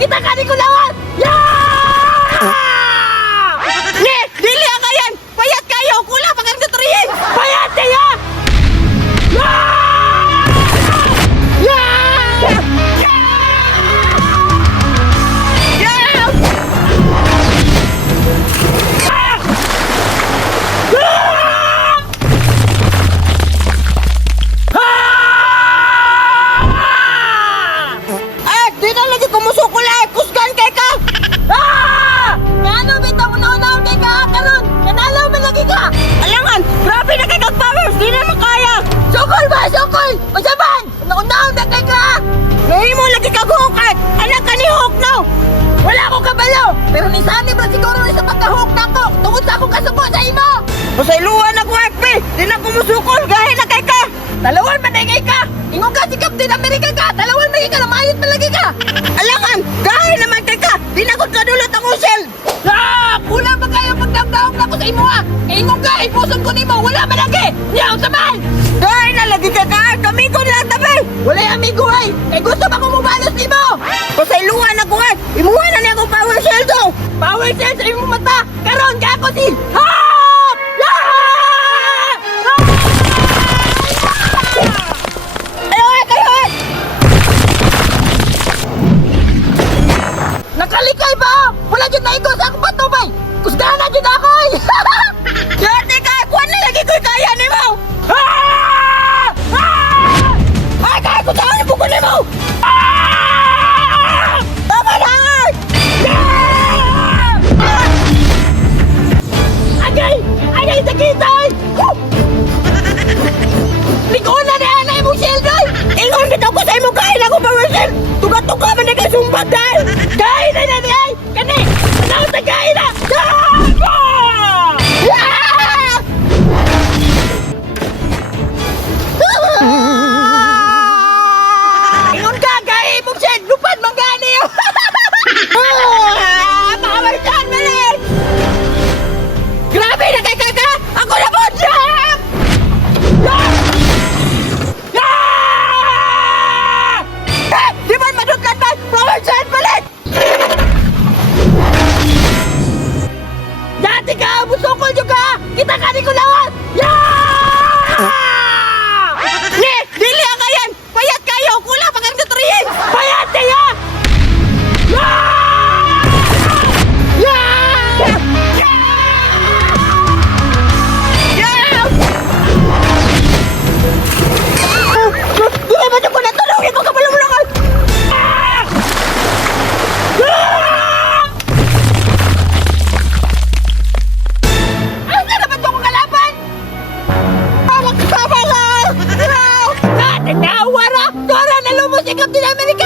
Kita ka di ko lawan! Yeah! Ne! Dili ang kayan! Payat kayo! Kulang pag ang nutriyen! Payat niya! Yeah! Yeah! Sukol! Masaban! Naunahon na kay ka! Ngayon mo lagi kaguhukan! Anak ka ni Hook, no! Wala akong kabalo! Pero nisani ba siguro na sa pagka-hook na ko! Tungod sa akong kasuko sa imo! Pasailuan ako, FP! Di na kumusukol! Gahit na kay ka! Talawan man na kay ka! Ingon ka si Captain America ka! Talawan man kay ka! Namayot malagi ka! Alangan! Gahit naman kay ka! Di na kong kadulot ang usel! Ah! Kulang ba kayo pagdamdahog na ko sa imo, ha? Ingon ka! Ipuson ko nimo! Wala man lagi! Niyaw saman! Gahit na lagi ka ka! Kamigo na tabi! Wala yung amigo ay! Kay gusto ba kong mubalos nimo? Pasailuan ako ay! Imuha na niya akong power cell to! Power cell sa imong mata! Karon ka ako si Hop! Nakalikay ba? Wala dyan na ikaw sa akong patubay! Kusgahan na dyan ako ay! Dati ka! Kuwan na lagi ko'y kaya ni mo! Ay! Kaya ko saan yung buko ni mo! Tama na ay! Agay! Agay sakita ay! Likoon na na anay mo shield ay! Ingon kita ko sa imo kain ako power shield! Tuga-tuga man na kayo sumbag dahil! Kain na na ay! Kani! Ano sa kain na! Ingon ka! Kain mo shield! Lupad mang gani yun! Power shield malit! Grabe na kay kaka! Ako na po siya! Di man madugkan ba? Power shield malit! Dati ka! Busukol juga! Kita ka di ko lawan! Ne! Dili ang kayan! Payat kayo! Kulang pag ang nutriyen! Payat niya! Di ba ko na tulong? Ikaw ka malulungan! Ano na naman itong kalaban? Awak kasama lang! Tinawa na! Dora na lumos si Captain America!